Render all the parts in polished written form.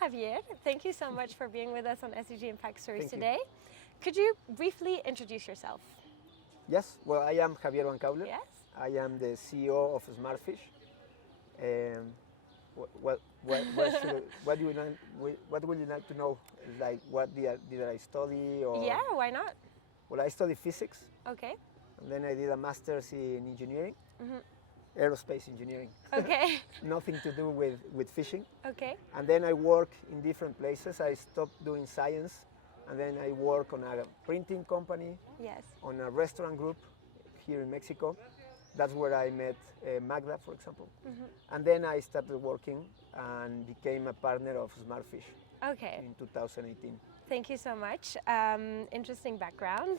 Javier. Thank you so much for being with us on SDG Impact Stories Thank you. today. Could you briefly introduce yourself? Yes, well, I am Javier Cauwelaert. Yes. I am the CEO of Smartfish. What would you like to know? Like, what did I study? Or? Yeah, why not? Well, I studied physics, Okay. and then I did a master's in engineering, aerospace engineering. Okay. Nothing to do with fishing. Okay. And then I work in different places. I stopped doing science, and then I work on a printing company, Yes. on a restaurant group here in Mexico. That's where I met Magda, for example. And then I started working and became a partner of Smartfish Okay. in 2018. Thank you so much. Interesting background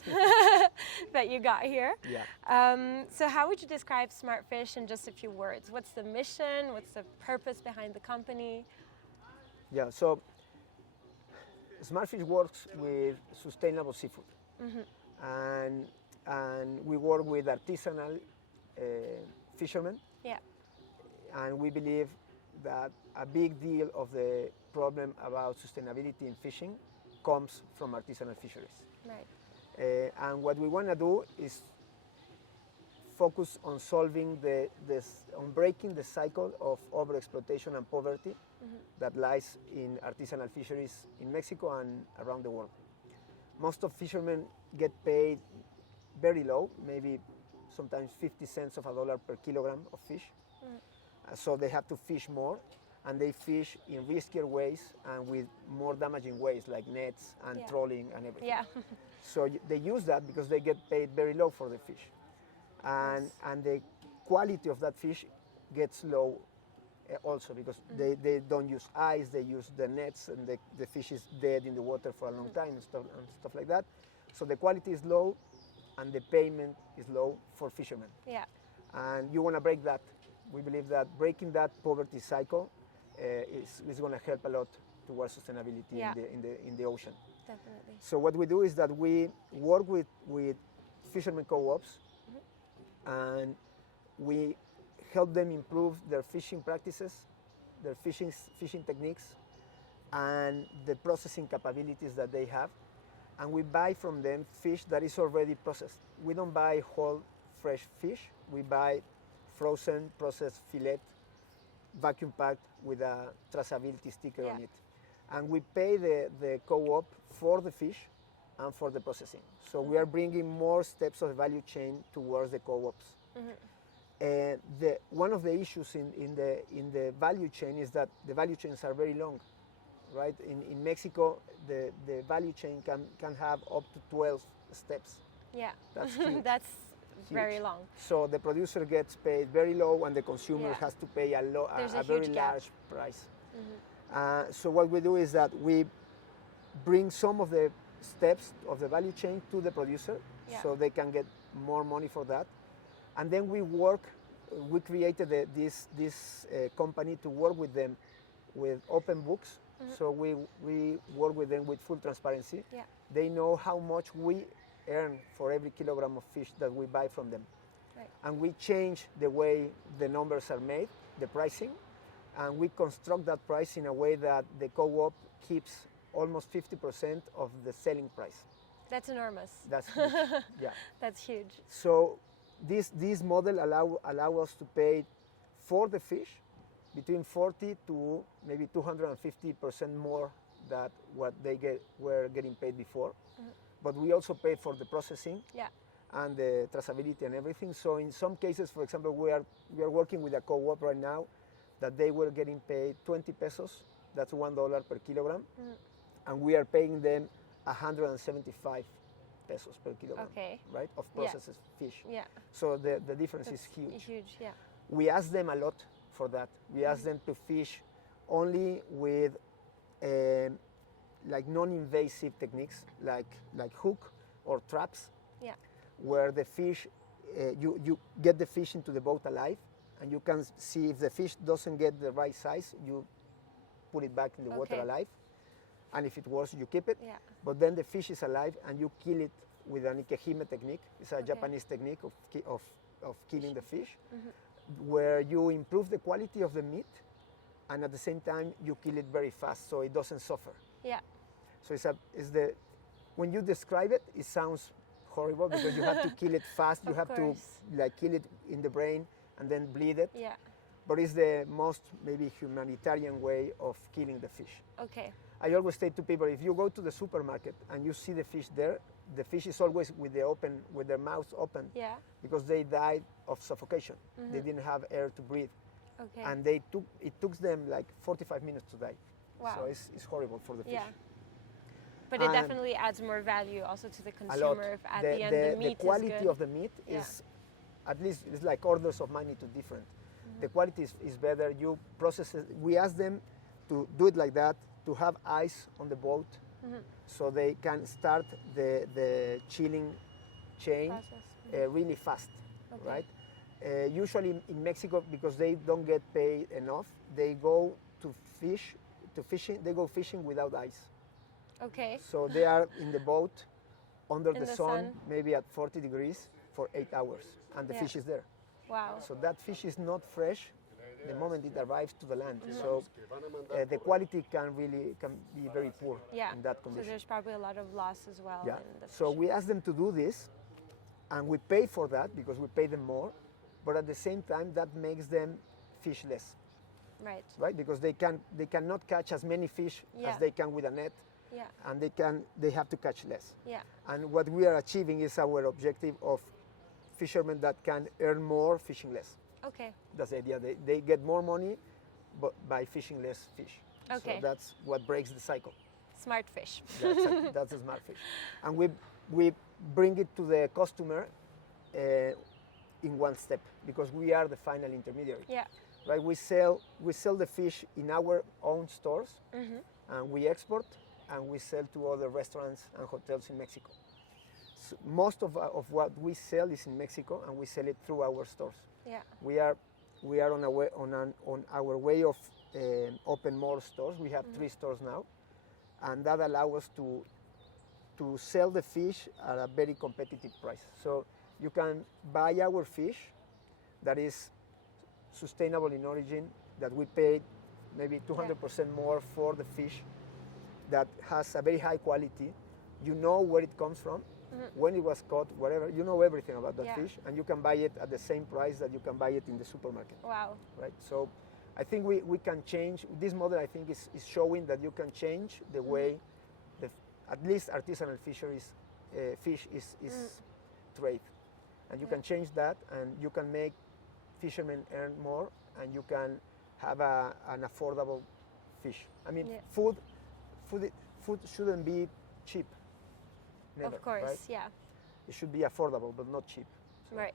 that you got here. Yeah. So how would you describe Smartfish in just a few words? What's the mission? What's the purpose behind the company? Yeah, so Smartfish works with sustainable seafood. And we work with artisanal fishermen. Yeah. And we believe that a big deal of the problem about sustainability in fishing comes from artisanal fisheries. Right. And what we want to do is focus on solving on breaking the cycle of overexploitation and poverty that lies in artisanal fisheries in Mexico and around the world. Most of fishermen get paid very low, maybe sometimes 50 cents of a dollar per kilogram of fish. So they have to fish more, and they fish in riskier ways and with more damaging ways, like nets and trolling and everything. Yeah. So they use that because they get paid very low for the fish. And the quality of that fish gets low also because they don't use ice, they use the nets, and the fish is dead in the water for a long time and stuff like that. So the quality is low and the payment is low for fishermen. Yeah. And you want to break that. We believe that breaking that poverty cycle is going to help a lot towards sustainability in the ocean. Definitely. So what we do is that we work with fishermen co-ops, and we help them improve their fishing practices, their fishing techniques, and the processing capabilities that they have. And we buy from them fish that is already processed. We don't buy whole fresh fish. We buy frozen, processed fillet, vacuum packed with a traceability sticker on it. And we pay the co-op for the fish and for the processing. So we are bringing more steps of the value chain towards the co-ops. One of the issues in the value chain is that the value chains are very long, right? In Mexico, the value chain can have up to 12 steps. Yeah. That's huge. That's Huge. very long. So the producer gets paid very low, and the consumer has to pay a very large price. So what we do is that we bring some of the steps of the value chain to the producer, so they can get more money for that. And then we created this company to work with them with open books. So we work with them with full transparency. Yeah. They know how much we earn for every kilogram of fish that we buy from them. Right. And we change the way the numbers are made, the pricing, and we construct that price in a way that the co-op keeps almost 50% of the selling price. That's enormous. That's huge. Yeah. That's huge. So this model allow us to pay for the fish between 40 to maybe 250% more than what they were getting paid before. But we also pay for the processing and the traceability and everything. So in some cases, for example, we are working with a co-op right now that they were getting paid 20 pesos, that's $1 per kilogram, and we are paying them 175 pesos per kilogram, right, of processed fish. Yeah. So the difference is huge. Huge, yeah. We ask them a lot for that. We ask them to fish only with like non-invasive techniques, like hook or traps, where the fish, you get the fish into the boat alive, and you can see if the fish doesn't get the right size, you put it back in the water alive, and if it works, you keep it. Yeah. But then the fish is alive, and you kill it with an ikehime technique. It's a Japanese technique of killing the fish, where you improve the quality of the meat and at the same time you kill it very fast so it doesn't suffer. Yeah. So when you describe it, it sounds horrible because you have to kill it fast. You Of have course. to like kill it in the brain and then bleed it. Yeah. But it's the most maybe humanitarian way of killing the fish. Okay. I always say to people, if you go to the supermarket and you see the fish there, the fish is always with their mouths open Yeah. because they died of suffocation. They didn't have air to breathe, Okay. and it took them like 45 minutes to die. Wow. So it's horrible for the fish. Yeah. But it And definitely adds more value also to the A lot. consumer if at the end the meat the quality is good. of the meat Yeah. is at least it's like orders of magnitude different. The quality is better. You process it. We ask them to do it like that, to have ice on the boat so they can start the chilling chain Process. really fast, Okay. right? Usually in Mexico, because they don't get paid enough, they go they go fishing without ice. Okay. So they are in the boat under In the the sun, sun. maybe at 40 degrees for 8 hours, and the Yeah. fish is there. Wow. So that fish is not fresh the moment it arrives to the land. So the quality can be very poor Yeah. in that So condition. there's probably a lot of loss as well. Yeah. In the So fish. we ask them to do this, and we pay for that because we pay them more. But at the same time, that makes them fish less, Right. right? Because they cannot catch as many fish Yeah. as they can with a net, Yeah. and they have to catch less. Yeah. And what we are achieving is our objective of fishermen that can earn more fishing less. Okay. That's the idea. They get more money but by fishing less fish. Okay. So that's what breaks the cycle. Smart fish. That's a smart fish. And we bring it to the customer in one step because we are the final intermediary. Yeah. Right? We sell the fish in our own stores and we export and we sell to other restaurants and hotels in Mexico. So most of what we sell is in Mexico and we sell it through our stores. Yeah. We are on our way of open more stores. We have 3 stores now, and that allows us to sell the fish at a very competitive price. So you can buy our fish that is sustainable in origin, that we paid maybe 200% more for the fish, that has a very high quality. You know where it comes from, when it was caught, whatever. You know everything about that fish, and you can buy it at the same price that you can buy it in the supermarket. Wow. Right? So I think we can change. This model, I think, is showing that you can change the way at least artisanal fisheries fish is trade. And you can change that, and you can make fishermen earn more, and you can have an affordable fish. I mean, food shouldn't be cheap. Never, Of course, right? yeah. It should be affordable, but not cheap. So Right.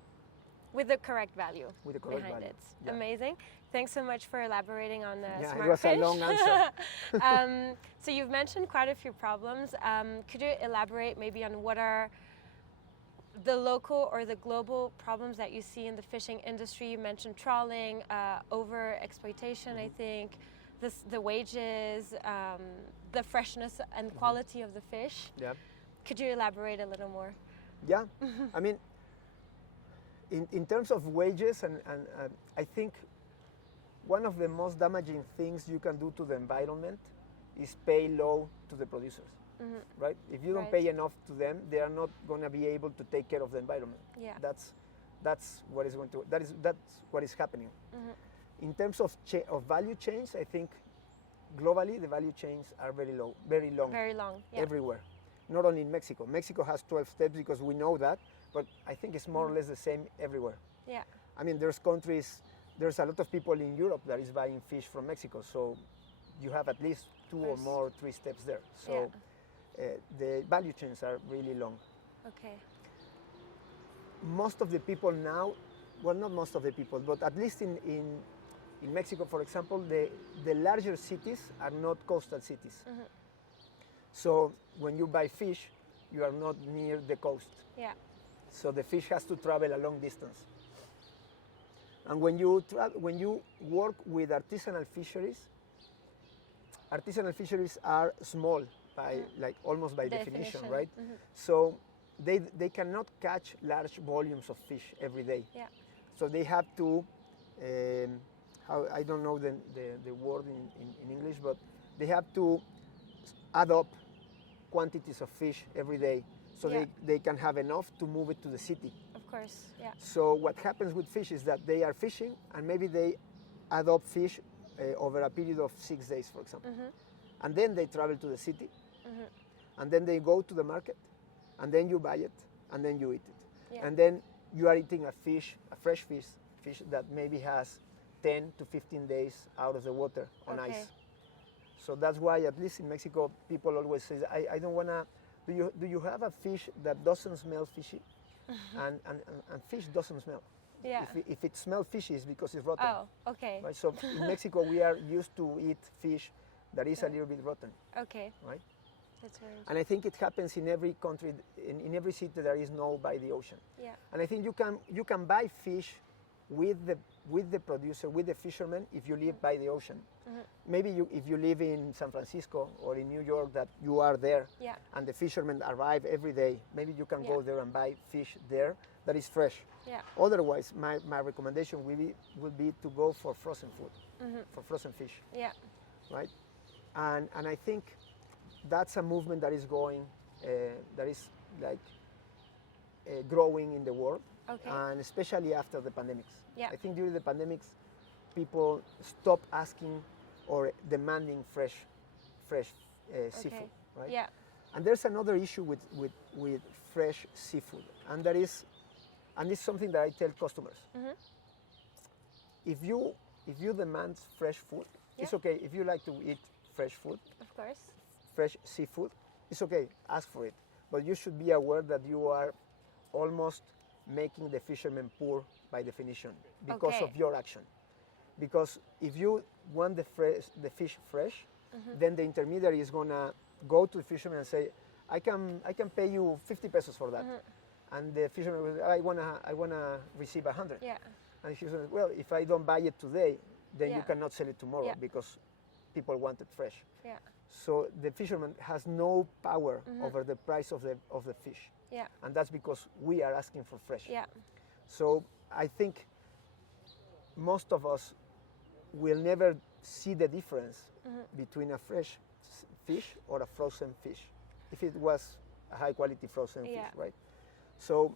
With the correct value with the correct behind value. it. Yeah. Amazing. Thanks so much for elaborating on the Yeah, smart it was fish. a long answer. So you've mentioned quite a few problems. Could you elaborate maybe on what are the local or the global problems that you see in the fishing industry? You mentioned trawling, over exploitation, I think, the wages, the freshness and quality of the fish. Yeah. Could you elaborate a little more? Yeah, I mean, in terms of wages, and I think one of the most damaging things you can do to the environment is pay low to the producers, right? If you don't pay enough to them, they are not going to be able to take care of the environment. Yeah. That's what is that's what is happening. In terms of value chains, I think globally the value chains are very low, very long, Yeah. everywhere. Not only in Mexico. Mexico has 12 steps because we know that, but I think it's more or less the same everywhere. Yeah. I mean, there's a lot of people in Europe that is buying fish from Mexico, so you have at least 2 or more, 3 steps there. So the value chains are really long. Okay. Most of the people now, well, not most of the people, but at least in Mexico, for example, the larger cities are not coastal cities. So when you buy fish, you are not near the coast. Yeah. So the fish has to travel a long distance. And when you work with artisanal fisheries are small by almost by definition, right? So they cannot catch large volumes of fish every day. Yeah. So they have to how I don't know the word in English, but they have to add up quantities of fish every day so they can have enough to move it to the city. Of course, yeah. So what happens with fish is that they are fishing and maybe they add up fish over a period of 6 days, for example. And then they travel to the city and then they go to the market and then you buy it and then you eat it. Yeah. And then you are eating a fresh fish that maybe has 10 to 15 days out of the water on ice. So that's why, at least in Mexico, people always say, I don't want to, do you have a fish that doesn't smell fishy? And fish doesn't smell. Yeah. If it smells fishy, it's because it's rotten. Oh, okay. Right? So in Mexico, we are used to eat fish that is a little bit rotten. Okay. Right? That's very interesting. And I think it happens in every country, in every city there is no by the ocean. Yeah. And I think you can buy fish with the producer, with the fisherman, if you live by the ocean. Maybe if you live in San Francisco or in New York, that you are there, and the fishermen arrive every day. Maybe you can go there and buy fish there that is fresh. Yeah. Otherwise, my recommendation would be to go for frozen food, for frozen fish. Yeah. Right. And I think that's a movement that is going, that is like growing in the world. Okay. And especially after the pandemics. Yeah. I think during the pandemics, people stopped asking or demanding fresh seafood, right? Yeah. And there's another issue with fresh seafood, and that is, and it's something that I tell customers. If you demand fresh food, it's okay. If you like to eat fresh food, of course, fresh seafood, it's okay. Ask for it, but you should be aware that you are almost making the fishermen poor by definition because of your action. Because if you want the fish fresh, then the intermediary is gonna go to the fisherman and say, I can pay you 50 pesos for that. And the fisherman will say, I wanna receive 100. Yeah. And the fisherman, well, if I don't buy it today, then you cannot sell it tomorrow because people want it fresh. Yeah. So the fisherman has no power over the price of the fish. Yeah. And that's because we are asking for fresh. Yeah. So I think most of us will never see the difference between a fresh fish or a frozen fish, if it was a high quality frozen fish, right? So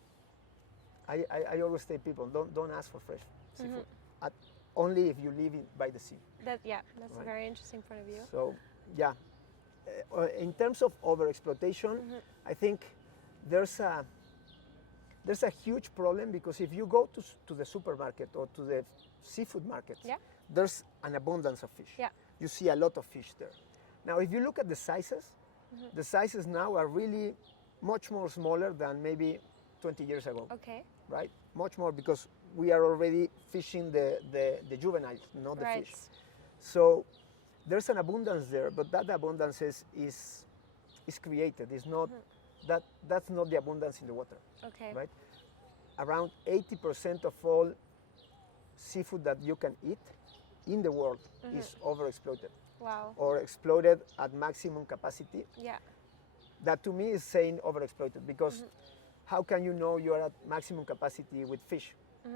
I always tell people, don't ask for fresh seafood, only if you live by the sea. That's a very interesting point of view. So yeah, in terms of overexploitation, I think there's a huge problem, because if you go to the supermarket or to the seafood market, there's an abundance of fish. Yeah. You see a lot of fish there. Now, if you look at the sizes now are really much more smaller than maybe 20 years ago. Okay. Right? Much more, because we are already fishing the juveniles, not the fish. So there's an abundance there, but that abundance is created. It's not that's not the abundance in the water. Okay. Right? Around 80% of all seafood that you can eat in the world is overexploited. Wow. Or exploited at maximum capacity. Yeah. That to me is saying overexploited, because how can you know you are at maximum capacity with fish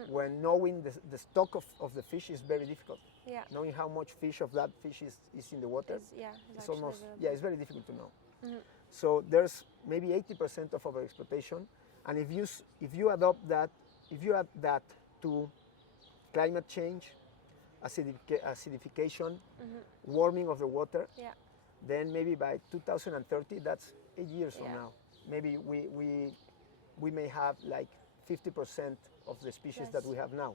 when knowing the stock of the fish is very difficult? Yeah. Knowing how much fish of that fish is in the water, it's almost it's very difficult to know. So there's maybe 80% of overexploitation, and if you add that to climate change, acidification, warming of the water, then maybe by 2030, that's 8 years from now, maybe we may have like 50% of the species that we have now.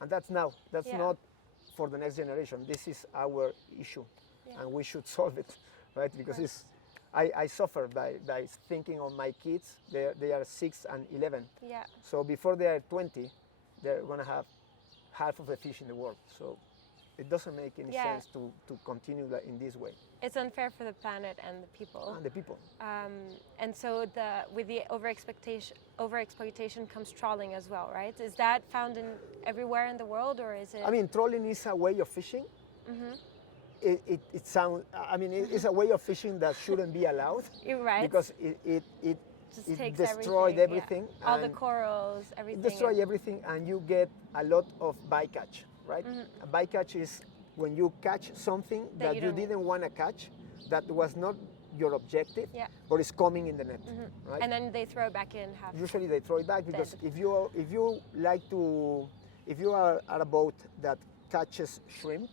And that's now. That's not for the next generation. This is our issue, and we should solve it, right? Because I suffer by thinking of my kids. They are 6 and 11. Yeah. So before they are 20, they're going to have half of the fish in the world. So it doesn't make any sense to continue in this way. It's unfair for the planet and the people. And the people. And so with the overexploitation comes trawling as well, right? Is that found everywhere in the world, or is it? I mean, trawling is a way of fishing. It sounds. I mean, it's a way of fishing that shouldn't be allowed. You're right. Because it takes destroyed everything. All the corals, everything. It destroys everything, and you get a lot of bycatch, right? A bycatch is when you catch something that you you don't need. didn't want to catch, that was not your objective, Yeah. but it's coming in the net, right? And then they throw it back in half. Usually they throw it back because Dead. if you are at a boat that catches shrimp,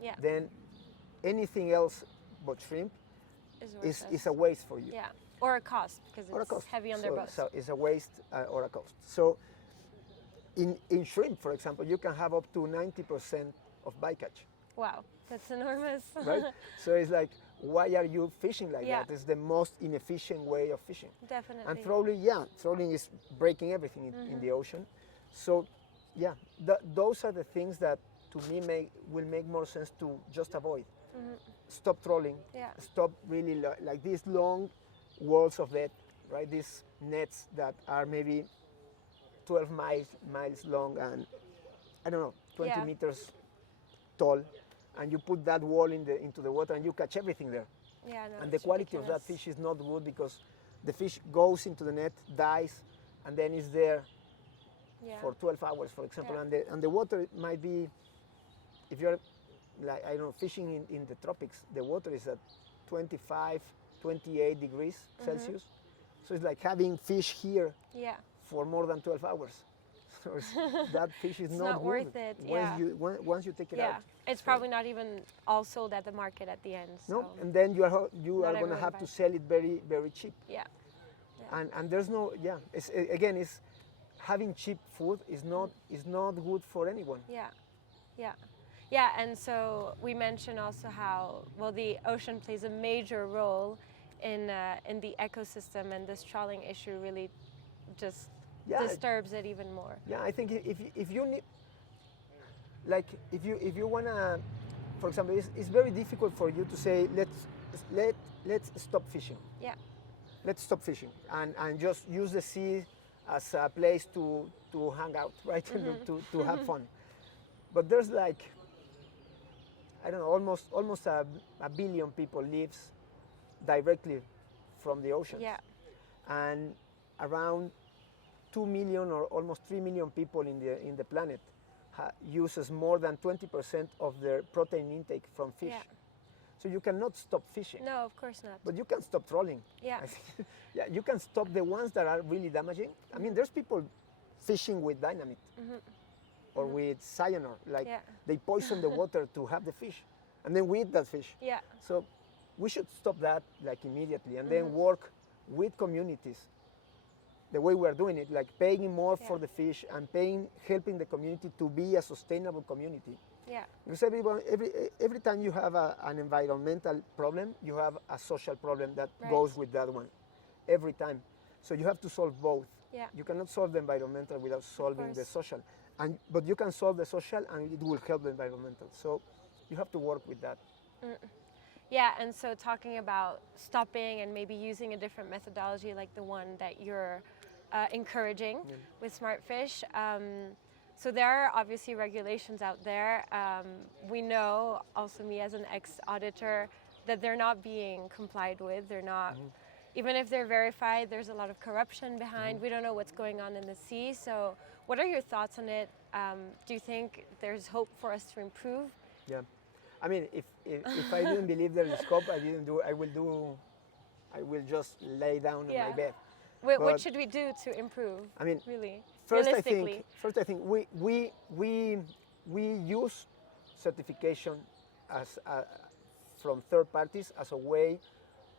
Yeah. then anything else but shrimp Is is a waste for you. Yeah. Or a cost because Or a it's cost. heavy on their boats. So it's a waste or a cost. So in shrimp, for example, you can have up to 90% of bycatch, Wow, that's enormous. right? So it's like, why are you fishing like Yeah. that? It's the most inefficient way of fishing. Definitely. And trawling is breaking everything in the ocean. So, yeah, those are the things that to me will make more sense to just avoid. Stop trolling. Yeah. Stop really like these long walls of net, right? These nets that are maybe 12 miles long and I don't know, 20 Yeah. meters tall, and you put that wall into the water and you catch everything there. Yeah, no, And the it's quality of that ridiculous. fish is not good because the fish goes into the net, dies, and then is there Yeah. for 12 hours, for example. Yeah. And the water might be, if you're like, I don't know, fishing in the tropics, the water is at 25, 28 degrees Celsius. So it's like having fish here Yeah. for more than 12 hours. So that fish is It's not not good worth it, yeah. once you take it Yeah. out. It's probably not even all sold at the market at the end. No, So. and then you are Not going to everyone have to buys. sell it very, very cheap. Yeah. And there's no, it's, again, it's having cheap food is not good for anyone. Yeah, yeah, yeah. And so we mentioned also how well the ocean plays a major role in the ecosystem, and this trawling issue really just Yeah. disturbs it even more. Yeah, I think if you need, like if you wanna, for example, it's very difficult for you to say let's stop fishing. Yeah, Let's stop fishing and just use the sea as a place to hang out, right? to have fun. But there's like, I don't know, almost a billion people lives directly from the oceans. yeah, And around 2 million or almost 3 million people in the planet uses more than 20% of their protein intake from fish. Yeah. So you cannot stop fishing, no, of course not. but you can stop trolling. Yeah. I think, yeah, you can stop the ones that are really damaging. I mean, there's people fishing with dynamite or with cyanide, like Yeah. they poison the water to have the fish, and then we eat that fish. Yeah, So we should stop that like immediately, and then work with communities the way we are doing it, like paying more for the fish and helping the community to be a sustainable community. yeah, Because every time you have an environmental problem, you have a social problem that Right. goes with that one. Every time. So you have to solve both. yeah. You cannot solve the environmental without solving the course. social. But you can solve the social and it will help the environmental. So you have to work with that. Yeah, and so talking about stopping and maybe using a different methodology like the one that you're encouraging with Smartfish. So there are obviously regulations out there. We know, also me as an ex-auditor, that they're not being complied with. They're not, even if they're verified, there's a lot of corruption behind. We don't know what's going on in the sea. So what are your thoughts on it? Do you think there's hope for us to improve? Yeah. I mean, if I didn't believe there is hope, I will just lay down on my bed. What But- should we do to improve? I mean, really, First, realistically. I think we use certification from third parties as a way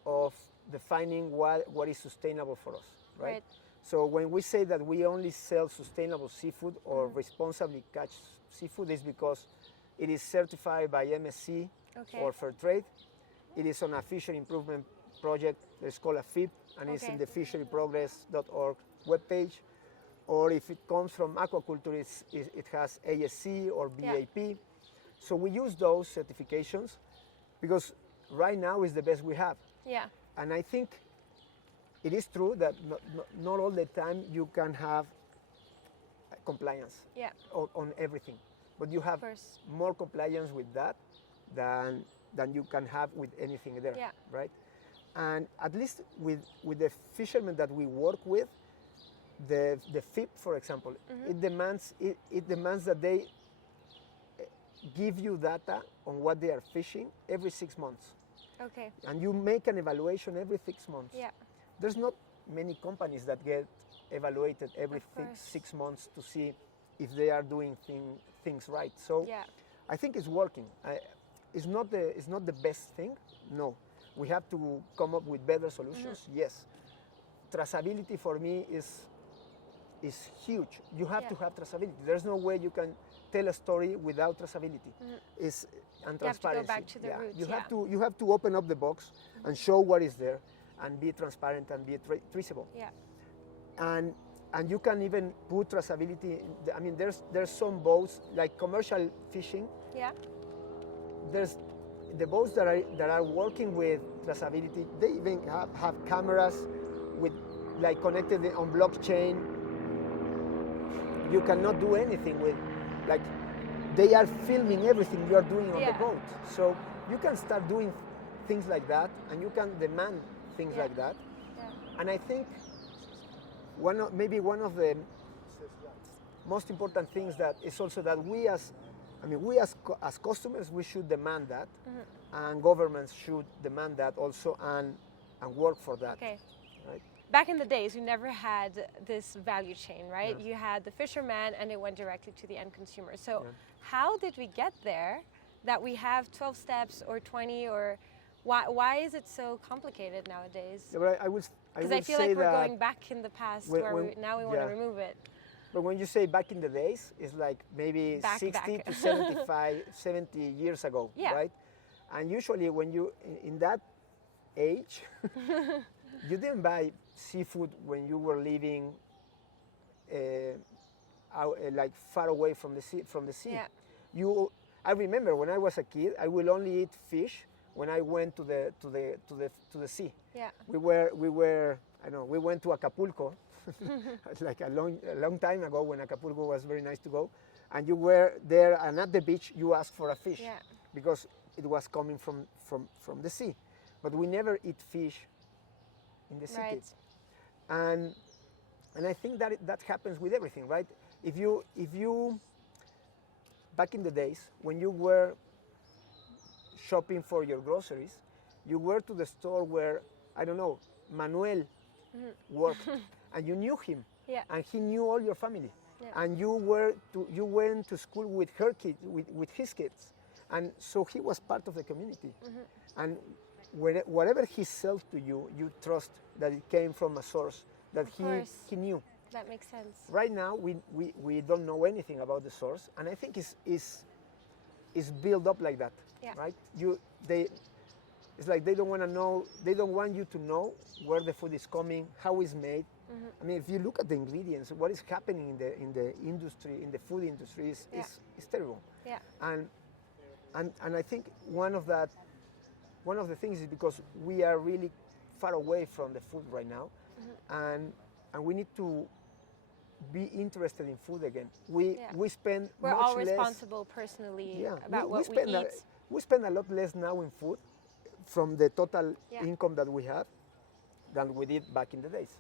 of defining what is sustainable for us, right? Right. So when we say that we only sell sustainable seafood or responsibly catch seafood, is because it is certified by MSC Okay. or Fair Trade. It is on a fishery improvement project that's called a FIP, and it's Okay. in the fisheryprogress.org webpage. Or if it comes from aquaculture, it has ASC or BAP. So we use those certifications because right now is the best we have. Yeah. And I think it is true that not all the time you can have compliance Yeah. on everything. But you have course. more compliance with that than you can have with anything there, Yeah. right? And at least with the fishermen that we work with, the FIP, for example, it demands that they give you data on what they are fishing every 6 months. Okay. And you make an evaluation every 6 months. Yeah. There's not many companies that get evaluated every Of course. 6 months to see if they are doing things right. So Yeah. I think it's working. It's not the best thing. No, we have to come up with better solutions. Yes, traceability for me is huge. You have to have traceability. There's no way you can tell a story without traceability. And You have to go transparency. back to the roots, You have to open up the box and show what is there, and be transparent and be traceable. Yeah. And you can even put traceability. I mean, there's some boats like commercial fishing. Yeah. There's the boats that are working with traceability. They even have cameras with like connected on blockchain. You cannot do anything with, like, they are filming everything you are doing on the boat. So you can start doing things like that, and you can demand things like that. Yeah. And I think maybe one of the most important things that is also that we as customers, we should demand that, and governments should demand that also, and work for that. Okay. Right? Back in the days, we never had this value chain, right? Yeah. You had the fisherman and it went directly to the end consumer. So how did we get there that we have 12 steps or 20, or why is it so complicated nowadays? Yeah, but I would Because I feel say like we're that going back in the past when we want to remove it. But when you say back in the days, it's like maybe Back. 60 to 75, 70 years ago, right? And usually when you, in that age, you didn't buy seafood when you were living like far away from the sea. Yeah. I remember when I was a kid, I will only eat fish when I went to the sea. Yeah. We went to Acapulco. It's like a long time ago, when Acapulco was very nice to go, and you were there, and at the beach you asked for a fish because it was coming from the sea. But we never eat fish in the city. Right. And I think that happens with everything, right? If you back in the days when you were shopping for your groceries, you were to the store where, I don't know, Manuel worked, and you knew him, and he knew all your family, and you went to school with her kids, with his kids, and so he was part of the community. And whatever he sells to you, you trust that it came from a source that he knew. That makes sense. Right now, we don't know anything about the source, and I think it's built up like that, right? It's like they don't want to know. They don't want you to know where the food is coming, how it's made. I mean, if you look at the ingredients, what is happening in the industry, in the food industry, is terrible. Yeah. And I think one of the things is because we are really far away from the food right now, and we need to be interested in food again. We spend We're much all less, responsible personally about what we eat. We spend a lot less now in food from the total income that we have than we did back in the days,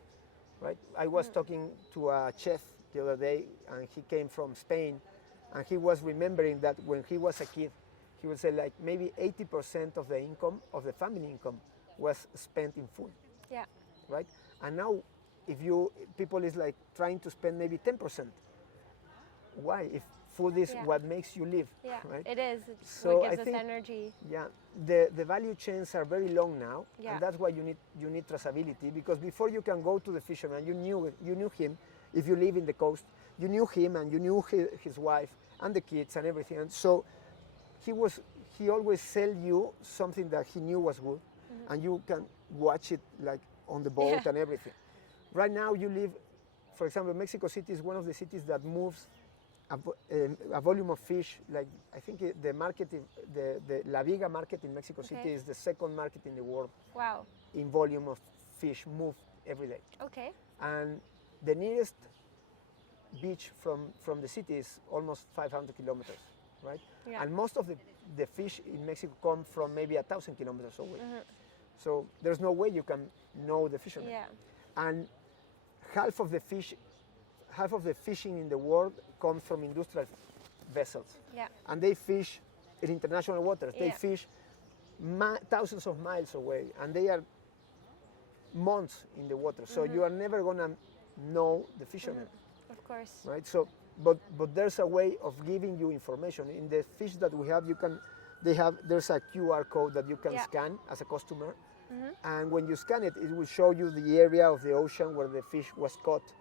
right? I was talking to a chef the other day, and he came from Spain, and he was remembering that when he was a kid, he would say like maybe 80% of the income, of the family income, was spent in food. Yeah. Right? And now, people is like trying to spend maybe 10%. Why? If food is what makes you live, right? It is. It's So what gives I think, us energy. Yeah, the value chains are very long now, Yeah. and that's why you need traceability, because before you can go to the fisherman, you knew him. If you live in the coast, you knew him, and you knew his wife and the kids and everything. And so he always sell you something that he knew was good, and you can watch it like on the boat and everything. Right now, you live, for example, Mexico City is one of the cities that moves a volume of fish. Like, I think the market, the La Viga market in Mexico City is the second market in the world. Wow. In volume of fish moved every day. Okay. And the nearest beach from the city is almost 500 kilometers, right? Yeah. And most of the fish in Mexico come from maybe 1,000 kilometers away. So there's no way you can know the fishermen. Yeah. And half of the fishing in the world comes from industrial vessels. Yeah. And they fish in international waters. They Yeah. fish thousands of miles away, and they are months in the water. So you are never gonna know the fishermen, Of course. right? So, but there's a way of giving you information. In the fish that we have, there's a QR code that you can Yeah. scan as a customer, and when you scan it, it will show you the area of the ocean where the fish was caught,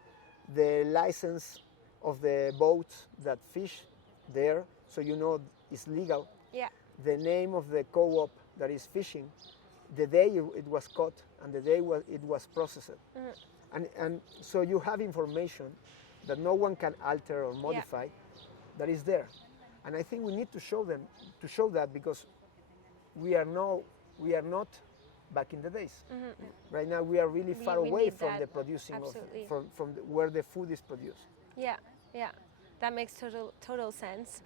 the license of the boats that fish there, so you know it's legal, Yeah. the name of the co-op that is fishing, the day it was caught, and the day it was processed. And so you have information that no one can alter or modify that is there. And I think we need to show that because we are not back in the days. Right now we are really far we away need from that. the producing Absolutely. where the food is produced. Yeah. Yeah. That makes total sense.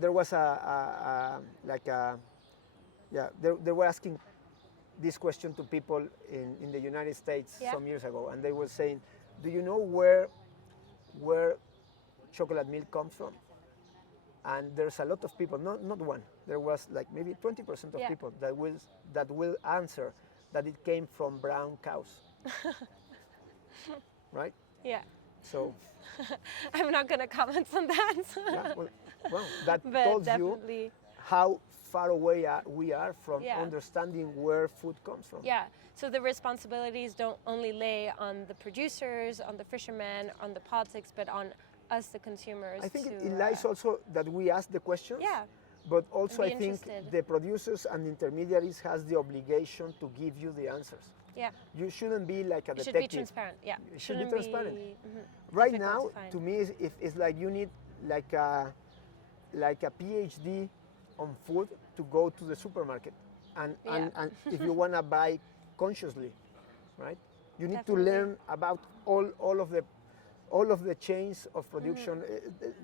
There was they were asking this question to people in the United States some years ago, and they were saying, do you know where chocolate milk comes from? And there's a lot of people, not one, there was like maybe 20% of people that will answer that it came from brown cows. Right? Yeah. So I'm not going to comment on that. yeah, well, that But tells definitely. you how far away we are from Yeah. understanding where food comes from. Yeah. So the responsibilities don't only lay on the producers, on the fishermen, on the politics, but on us, the consumers. I think to, it lies also that we ask the questions. Yeah. But also be I think interested. the producers and intermediaries has the obligation to give you the answers. Yeah. You shouldn't be like a It should detective. be transparent. Yeah. It should be Shouldn't transparent. mhm, Right difficult now, to find. to me, it's like you need like a PhD on food to go to the supermarket, and if you want to buy consciously, right? You need Definitely. to learn about all of the chains of production.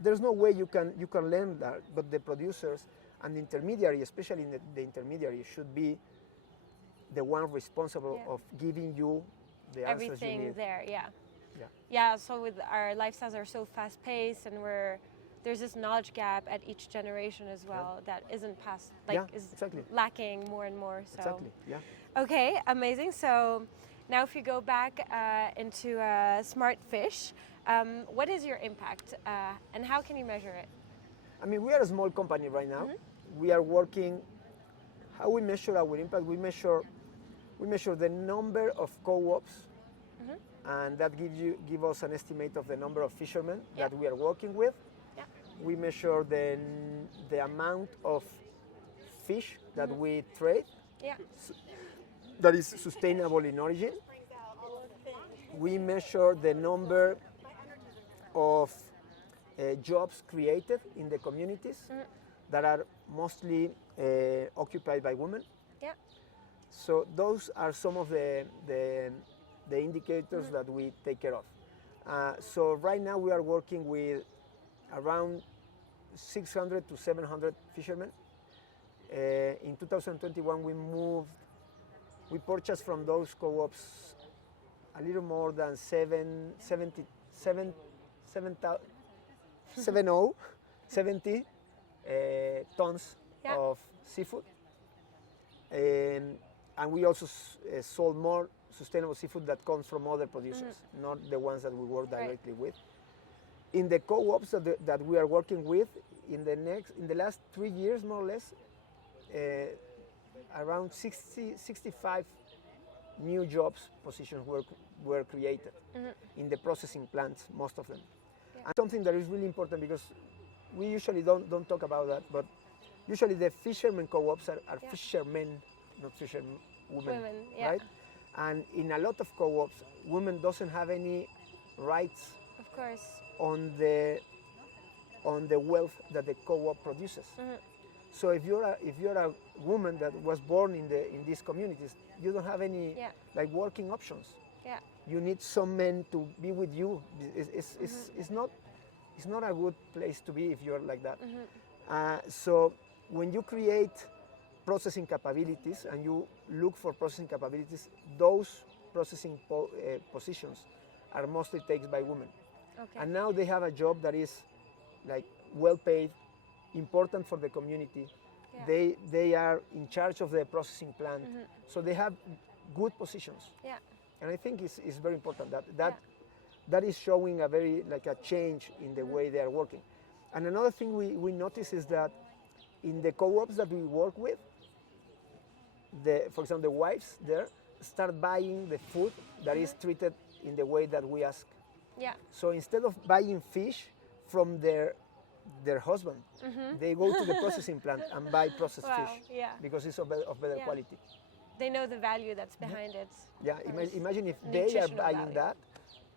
There's no way you can learn that, but the producers and the intermediary, especially the intermediary, should be the one responsible of giving you the answers you Everything need. there. Yeah. Yeah. Yeah. So with our lifestyles are so fast paced, and there's this knowledge gap at each generation as well that isn't passed, is exactly. lacking more and more. So. Exactly. Yeah. Okay, amazing. So now if you go back into Smartfish, what is your impact and how can you measure it? I mean, we are a small company right now. We are working. How we measure our impact? We measure the number of co-ops, and that give us an estimate of the number of fishermen that we are working with. Yeah. We measure the amount of fish that we trade. Yeah. That is sustainable in origin. We measure the number of jobs created in the communities that are mostly occupied by women. Yeah. So those are some of the indicators that we take care of. So right now we are working with around 600 to 700 fishermen. In 2021 we purchased from those co-ops a little more than 70 tons of seafood. And we also sold more sustainable seafood that comes from other producers, not the ones that we work directly with. In the co-ops that we are working with, in the last 3 years, more or less, around 65 new jobs positions were created in the processing plants, most of them. Yeah. And something that is really important, because we usually don't talk about that, but usually the fishermen co-ops are fishermen, not fisherwomen, right? And in a lot of co-ops, women doesn't have any rights, of course, on the wealth that the co-op produces. So if you're a woman that was born in these communities, you don't have any like working options. Yeah. You need some men to be with you. It's not a good place to be if you're like that. So when you create processing capabilities and you look for processing capabilities, those processing positions are mostly taken by women. Okay. And now they have a job that is like well paid, important for the community. Yeah. They are in charge of the processing plant, so they have good positions. Yeah. And I think it's very important that is showing a very like a change in the way they are working. And another thing we notice is that in the co-ops that we work with, for example, the wives there start buying the food that is treated in the way that we ask. Yeah. So instead of buying fish from their husband, they go to the processing plant and buy processed fish because it's of better quality. They know the value that's behind it. Yeah, imagine if they are buying that,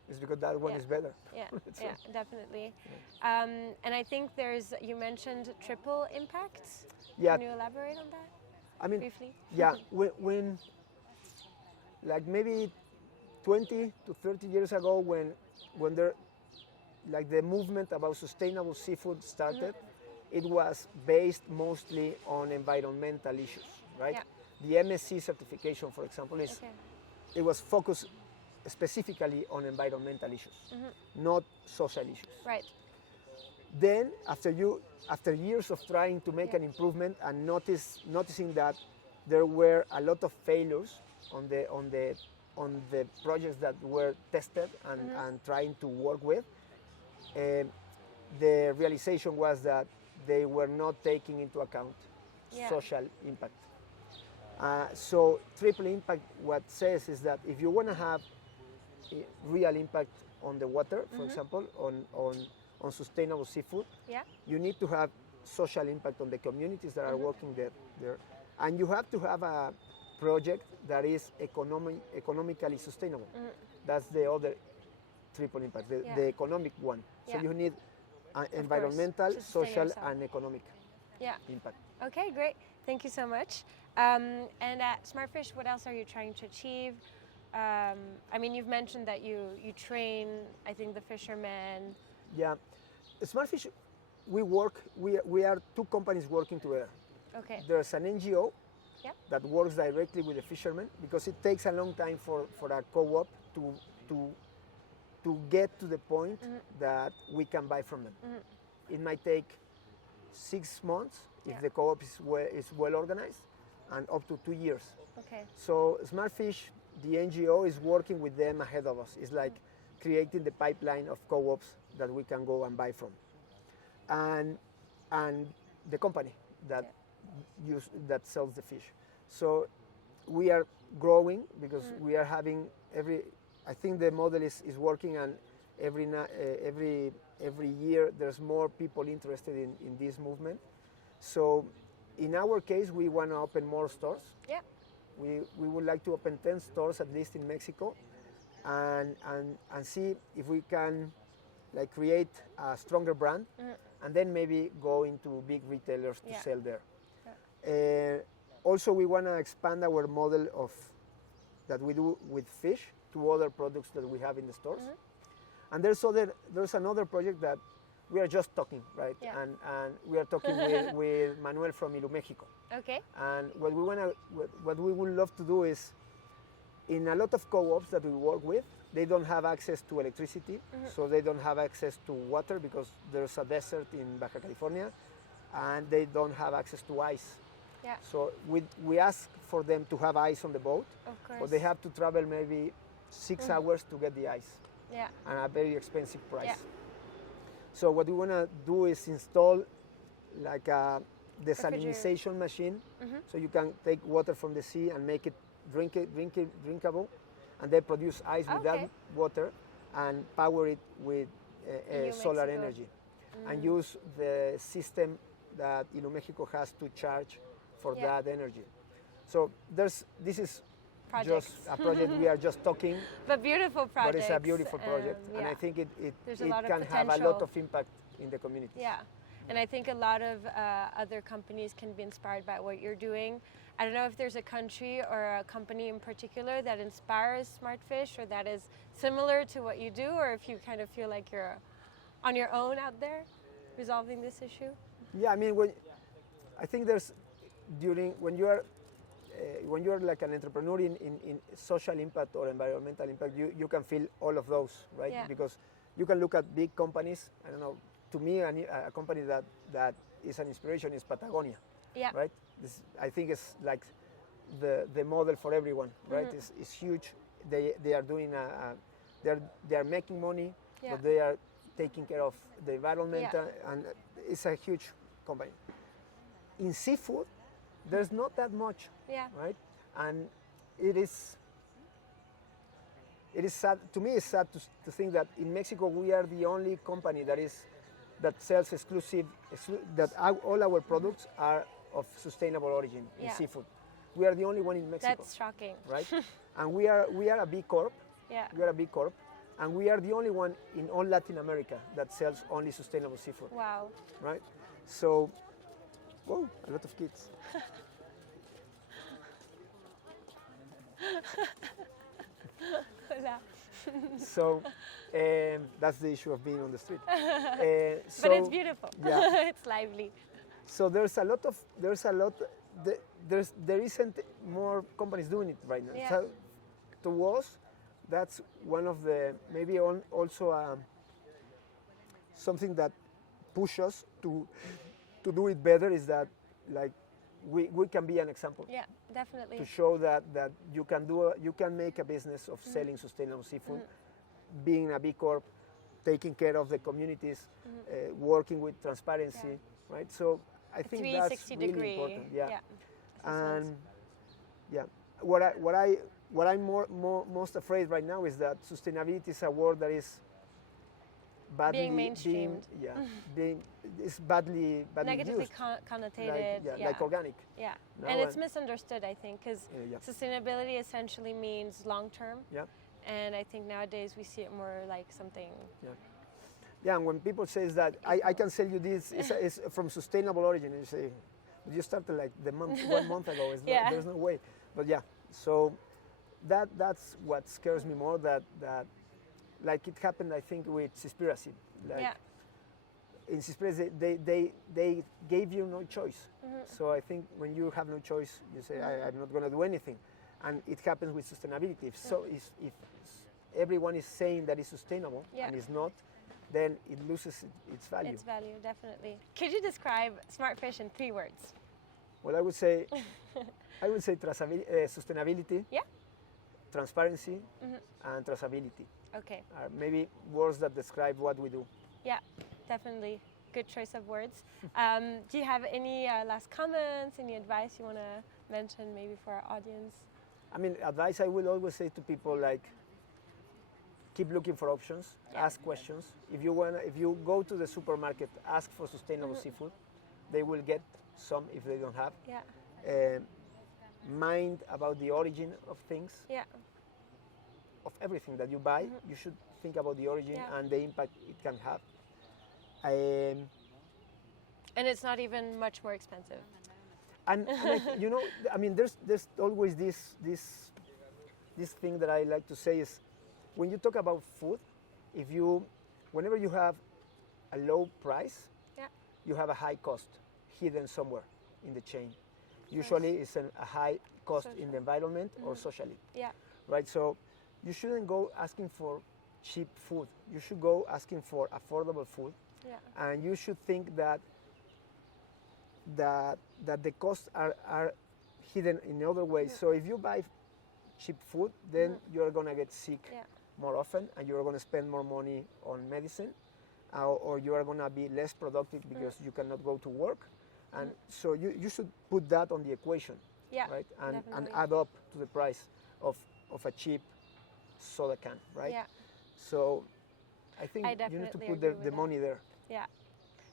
it's because that one is better. Yeah, yeah, definitely. And I think you mentioned triple impact. Yeah. Can you elaborate on that? I mean, briefly? Yeah, when like maybe 20 to 30 years ago, when there, like the movement about sustainable seafood started, it was based mostly on environmental issues, right? Yeah. The MSC certification, for example, it was focused specifically on environmental issues, not social issues. Right. Then, after years of trying to make an improvement and noticing that there were a lot of failures on the projects that were tested and trying to work with, the realization was that they were not taking into account social impact. So triple impact, what says is that if you want to have real impact on the water, for example, on sustainable seafood, you need to have social impact on the communities that are working there. And you have to have a project that is economically sustainable. That's the other triple impact, the economic one. So you need environmental, social, and economic impact. Okay, great. Thank you so much. And at Smartfish, what else are you trying to achieve? I mean, you've mentioned that you train, I think, the fishermen. Yeah. Smartfish, we are two companies working together. Okay. There's an NGO that works directly with the fishermen because it takes a long time for a co-op to get to the point that we can buy from them. It might take 6 months if the co-op is well organized, and up to 2 years. Okay. So Smartfish, the NGO, is working with them ahead of us. It's like creating the pipeline of co-ops that we can go and buy from, and the company that sells the fish. So we are growing because we are having I think the model is working, and every year there's more people interested in this movement. So in our case, we want to open more stores. Yeah. We would like to open 10 stores at least in Mexico, and see if we can like create a stronger brand, and then maybe go into big retailers to sell there. Yeah. Also, we want to expand our model that we do with fish to other products that we have in the stores. And there's another project that we are just talking, right? Yeah. And we are talking with Manuel from Mexico. Okay. And what we would love to do is, in a lot of co-ops that we work with, they don't have access to electricity, so they don't have access to water because there's a desert in Baja California, and they don't have access to ice. Yeah. So we ask for them to have ice on the boat, but they have to travel maybe 6 hours to get the ice. Yeah. And a very expensive price. Yeah. So what we want to do is install like a desalinization machine, so you can take water from the sea and make it drinkable, and then produce ice with that water and power it with solar energy, and use the system that Mexico has to charge for that energy. So this is just a project we are just talking. But beautiful project. But it's a beautiful project, and I think it can have a lot of impact in the community. Yeah, and I think a lot of other companies can be inspired by what you're doing. I don't know if there's a country or a company in particular that inspires Smartfish or that is similar to what you do, or if you kind of feel like you're on your own out there resolving this issue. Yeah, I mean, I think when you are like an entrepreneur in social impact or environmental impact, you can feel all of those, right? Yeah. Because you can look at big companies. I don't know. To me, a company that is an inspiration is Patagonia. Yeah. Right. I think it's like the model for everyone. Right. It's huge. They are doing they are making money, Yeah. but they are taking care of the environment, Yeah. and it's a huge company. In seafood, there's not that much. Yeah. Right. And it is sad. To me, it's sad to think that in Mexico we are the only company that sells that all our products are of sustainable origin in Yeah. seafood. We are the only one in Mexico. That's shocking. Right? And we are a B Corp. Yeah. We are a B Corp, and we are the only one in all Latin America that sells only sustainable seafood. Wow. Right? So, whoa, a lot of kids. Hola. So that's the issue of being on the street. But it's beautiful. Yeah. It's lively. So there isn't more companies doing it right now. Yeah. So to us, that's one of the maybe also something that pushes us to do it better is that like we can be an example. Yeah, definitely. To show that you can make a business of selling sustainable seafood, being a B Corp, taking care of the communities, working with transparency, right? So I think that's really degree. important. Yeah. Assessment. And yeah, what I'm most afraid right now is that sustainability is a word that is badly Being mainstreamed. it's badly Negatively used. connotated. Like organic. Yeah, No, and it's misunderstood, I think, because Yeah. sustainability essentially means long term. Yeah. And I think nowadays we see it more like something. Yeah, and when people say that I can sell you this, it's from sustainable origin, and you say, you started like 1 month ago. Yeah. There's no way. But yeah, so that's what scares me more. That like it happened, I think, with Seaspiracy. Like Yeah. in Seaspiracy, they gave you no choice. So I think when you have no choice, you say, I'm not going to do anything. And it happens with sustainability. If everyone is saying that it's sustainable and it's not, then it loses its value. Its value, definitely. Could you describe Smartfish in 3 words? Well, I would say sustainability, Yeah. transparency, and traceability. Okay. Are maybe words that describe what we do. Yeah, definitely. Good choice of words. Do you have any last comments, any advice you want to mention maybe for our audience? I mean, advice I will always say to people like, keep looking for options, ask questions. If you go to the supermarket, ask for sustainable seafood. They will get some if they don't have. Yeah. Mind about the origin of things. Yeah. Of everything that you buy, you should think about the origin and the impact it can have. And it's not even much more expensive. And you know, I mean, there's always this thing that I like to say is, when you talk about food, whenever you have a low price, you have a high cost hidden somewhere in the chain. Usually, it's a high cost in the environment or socially. Yeah. Right. So you shouldn't go asking for cheap food. You should go asking for affordable food. Yeah. And you should think that the costs are hidden in other ways. So if you buy cheap food, then you're gonna get sick more often, and you're gonna spend more money on medicine, or you are gonna be less productive because you cannot go to work. And so you should put that on the equation, right? And add up to the price of a cheap soda can, right? Yeah. So I think you need to put the money there. Yeah.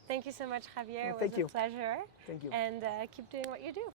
Thank you so much, Javier. Well, it thank was you. a pleasure. Thank you. And keep doing what you do.